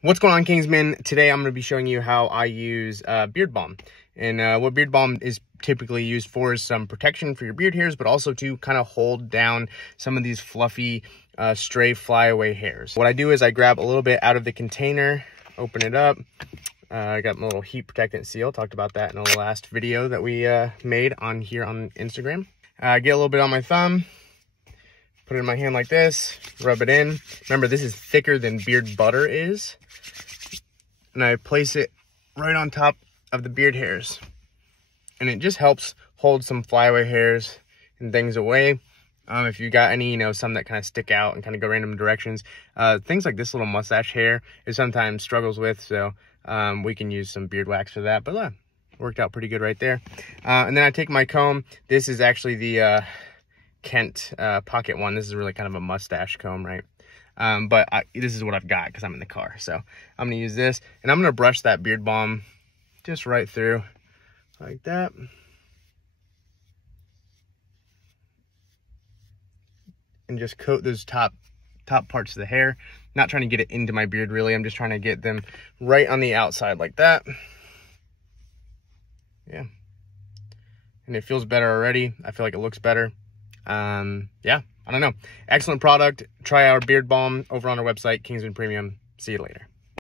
What's going on, Kingsman? Today I'm going to be showing you how I use beard balm. And what beard balm is typically used for is some protection for your beard hairs, but also to kind of hold down some of these fluffy stray flyaway hairs. What I do is I grab a little bit out of the container, open it up. I got my little heat protectant seal. Talked about that in the last video that we made on here on Instagram. I get a little bit on my thumb, put it in my hand like this, rub it in. Remember, this is thicker than beard butter is. And I place it right on top of the beard hairs. And it just helps hold some flyaway hairs and things away. If you got any, some that kind of stick out and kind of go random directions. Things like this little mustache hair is sometimes struggles with, so we can use some beard wax for that. But worked out pretty good right there. And then I take my comb. This is actually the Kent pocket one. This is really kind of a mustache comb, right? But this is what I've got because I'm in the car. So I'm going to use this, and I'm going to brush that beard balm just right through like that. And just coat those top parts of the hair. Not trying to get it into my beard, really. I'm just trying to get them right on the outside like that. Yeah. And it feels better already. I feel like it looks better. Yeah, I don't know. Excellent product. Try our beard balm over on our website, Kingsman Premium. See you later.